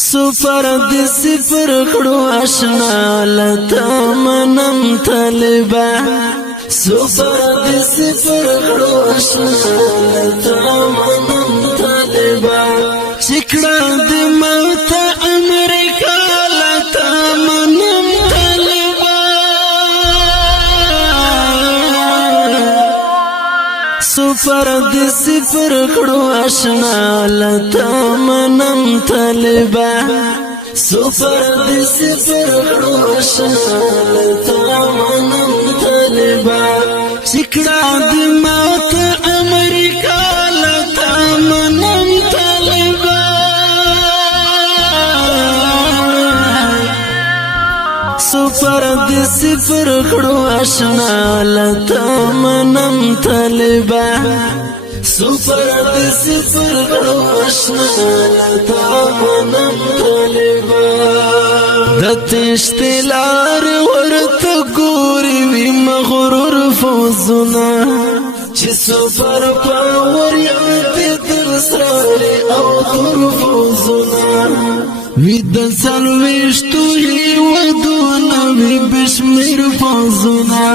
سفر دی سفر کړو آشنا لتا منم طالبا سفر دی سفر کړو آشنا لتا منم طالبا چکړه دی موت امریکا لتا منم طالبا سفر دی سفر کړو آشنا لتا منم طالبا سفر دی سفر کړو آشنا لتا منم طالبا چکړه دی موت امریکا لتا منم طالبا سفر دی سفر کړو آشنا لتا منم طالبا سفر دی سفر کړو آشنا لتا منم طالبا د تشتلار ورته ګوري وی مغرور فوزنا چې سفر پاور یاد در سره او در فوزنا وی د سلوشتو ودونه وی بشمیر فوزنا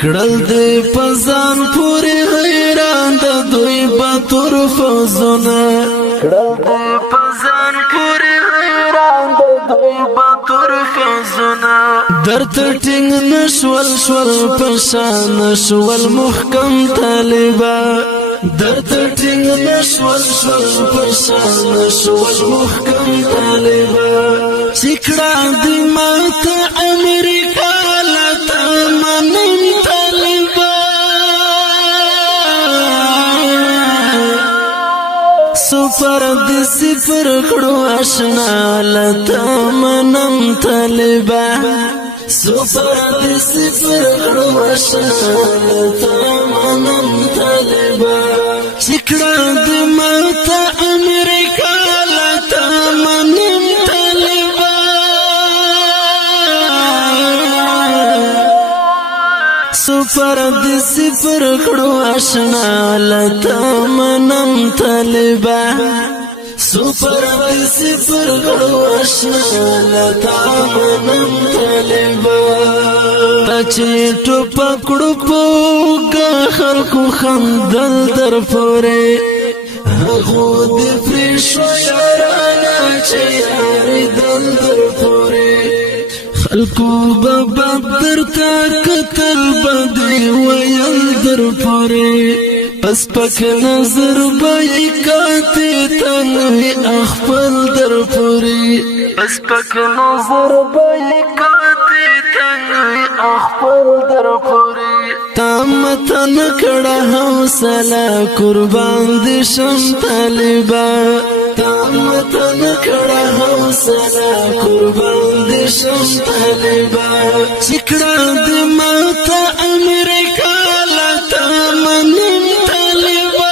کړل دې پزان پورې حیران د دوی باتور فوزنا کړل دې پزان پورې حیران د دوی باتور فوزنا درته ټینګ نشول شول پشان شول محکم طالبا درته ټینګ نشول شول پشان شول محکم طالبا چکړه دې مات امریکا لتا منم طالبا سفر دی سفر کړو آشنا لتا منم طالبا سفر دی سفر کړو آشنا لتا منم طالبا چکړه دې موت امریکا لتا منم طالبا سفر دی سفر کړو آشنا لتا منم طالبا سفر دی سفر کړو آشنا لتا منم طالبا چې ټوپکړو پوګه خلکو خندل در پورې هغه دې فرشو یارانا چې یاري دل در پورې خلکو بدر تا قتل بدی ویل در پورې پس پک نظر بای کاته تنوی اخفل در پورې پس پک نظر بای کاته تنوی اخفل در پورې تامتن کړه حوصله قربان دې شم طالبا تامتن کړه حوصله قربان دې شم طالبا چکړه دې موت امریکا لتا منم طالبا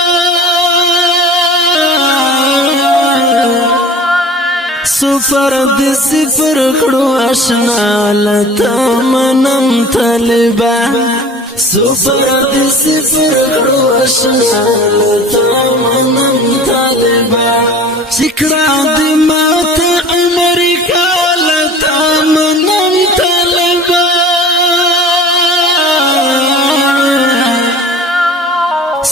سفر دی سفر کړو آشنا لتا منم طالبا سفر دی سفر کړو آشنا لتا منم طالبا چکړه دې موت امریکا لتا منم طالبا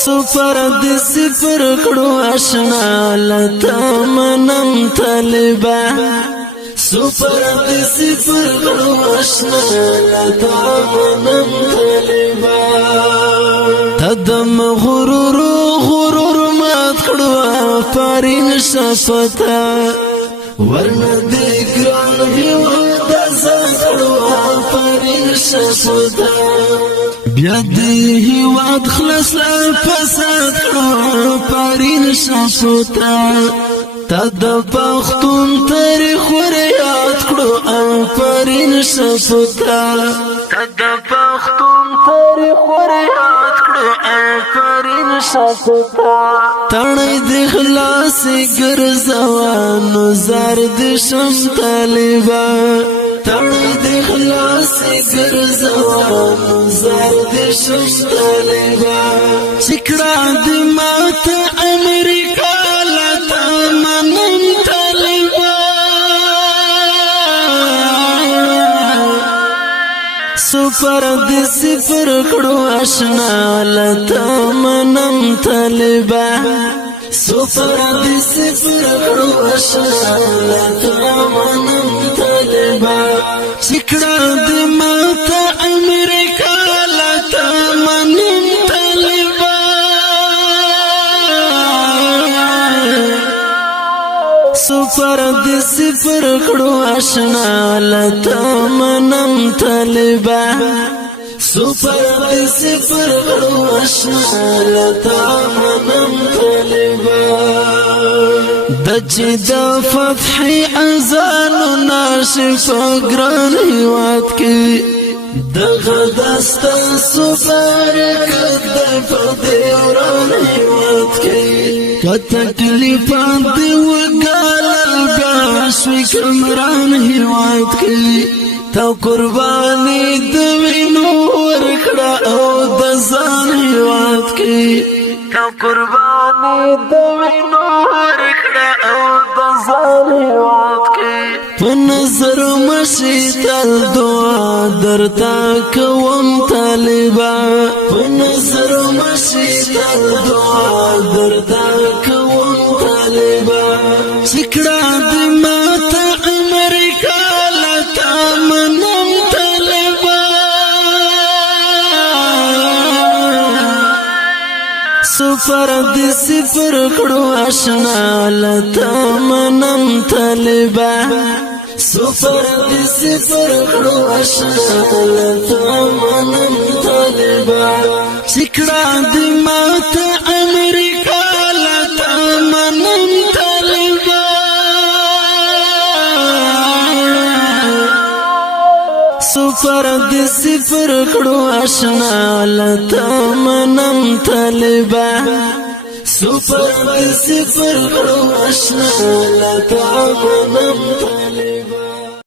سفر دی سفر کړو آشنا لتا منم طالبا سفر دی سفر کړو آشنا لتا منم طالبا تدم غرور غرور مات کړو پارین شفتا ورنه دې ګران هیوا د زړه پارین شفتا بیا دې هیواد خلاص فساد کړو پارین شفتا تا د پښتون تاریخ ور یاد کړو پارین شفتا تا د پښتون تاریخ ور یاد کړو پارین شفتا تړې د خلاص ګرځوانو زار د شم طالبا تړې د خلاص ګرځوانو زار د شم طالبا چکړه دې مات امریکا لتا منم طالبا سپر دی سپر کړو آشنا لتا منم طالبا سپر دی سپر کړو آشنا لتا منم طالبا چکړه دی ماته امریکا لتا منم طالبا سپر دی سپر کړو آشنا لتا منم طالبا سپر دی سپر کړو آشنا لتا منم طالبا د چې د فتح اذان ناشف ګران هیواد کې دغه دستا سپارکت د فدی وران هیواد کې کتکلیفات دی وګالل بیا شوي کمران هیواد کې تا قربانی د وینو ورکړه او د ځان هیواد کې تا قربانی د وینو ورکړه او د ځان هیواد کې په نظر مشي تل دعا درتا کوم طالبا په نظر مشي تل دعا درتا کوم طالبا چکړه د ماته امریکا لتا منم طالبا سپر دی سپر کړو آشنا لتا منم طالبا سپر دی سپر کړو آشنا لتا منم طالبا چکړه دی ماته امریکا لتا منم طالبا سپر دی سپر کړو آشنا لتا منم طالبا سپر دی سپر کړو آشنا لتا منم طالبا